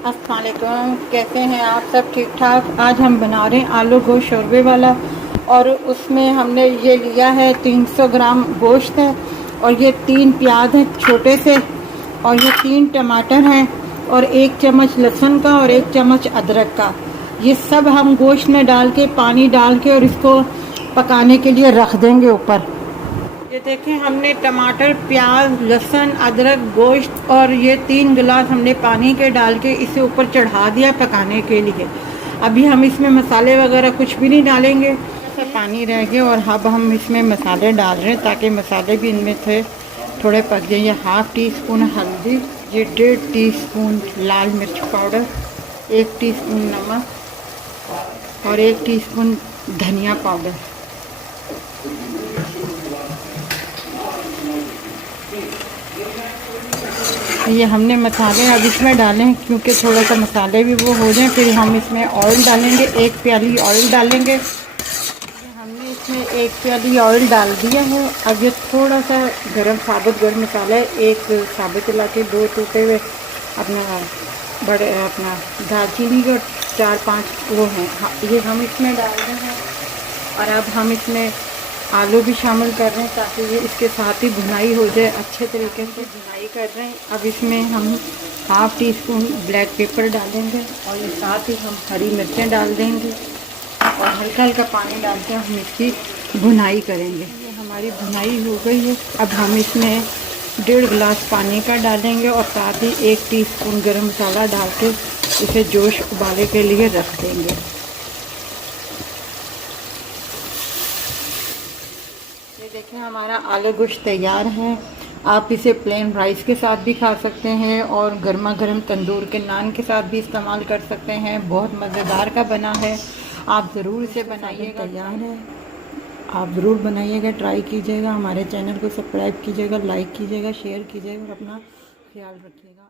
अस्सलाम वालेकुम, कैसे हैं आप सब? ठीक ठाक। आज हम बना रहे हैं आलू गोश्त शोरबे वाला, और उसमें हमने ये लिया है 300 ग्राम गोश्त है, और ये 3 प्याज हैं छोटे से, और ये 3 टमाटर हैं, और 1 चम्मच लहसुन का और 1 चम्मच अदरक का। ये सब हम गोश्त में डाल के, पानी डाल के, और इसको पकाने के लिए रख देंगे ऊपर। ये देखें, हमने टमाटर, प्याज, लहसुन, अदरक, गोश्त और ये 3 गिलास हमने पानी के डाल के इसे ऊपर चढ़ा दिया पकाने के लिए। अभी हम इसमें मसाले वगैरह कुछ भी नहीं डालेंगे, ऐसा पानी रह गया, और अब हम इसमें मसाले डाल रहे हैं ताकि मसाले भी इनमें थे थोड़े पक जाए। ये 1/2 टीस्पून हल्दी, ये 1.5 टीस्पून लाल मिर्च पाउडर, 1 टीस्पून नमक और 1 टीस्पून धनिया पाउडर। ये हमने मसाले अब इसमें डाले हैं क्योंकि थोड़ा सा मसाले भी वो हो जाएं। फिर हम इसमें ऑयल डालेंगे, 1 प्याली ऑयल डालेंगे। हमने इसमें 1 प्याली ऑयल डाल दिया है। अब ये थोड़ा सा साबुत गर्म मसाला है, 1 साबुत इलायची, 2 टूटे हुए अपना दालचीनी और 4-5 वो हैं, ये हम इसमें डाल रहे हैं। और अब हम इसमें आलू भी शामिल कर रहे हैं ताकि ये इसके साथ ही भुनाई हो जाए, अच्छे तरीके से भुनाई कर रहे हैं। अब इसमें हम 1/2 टीस्पून ब्लैक पेपर डालेंगे, और ये साथ ही हम हरी मिर्चें डाल देंगे, और हल्का हल्का पानी डाल के हम इसकी भुनाई करेंगे। ये हमारी भुनाई हो गई है। अब हम इसमें 1.5 गिलास पानी का डालेंगे, और साथ ही 1 टीस्पून गरम मसाला डाल के इसे जोश उबाले के लिए रख देंगे। ये देखें, हमारा आलू गोश्त तैयार है। आप इसे प्लेन राइस के साथ भी खा सकते हैं, और गर्मा गर्म तंदूर के नान के साथ भी इस्तेमाल कर सकते हैं। बहुत मज़ेदार का बना है, आप ज़रूर इसे बनाइएगा। तैयार है, आप ज़रूर बनाइएगा, ट्राई कीजिएगा। हमारे चैनल को सब्सक्राइब कीजिएगा, लाइक कीजिएगा, शेयर कीजिएगा, और अपना ख्याल रखिएगा।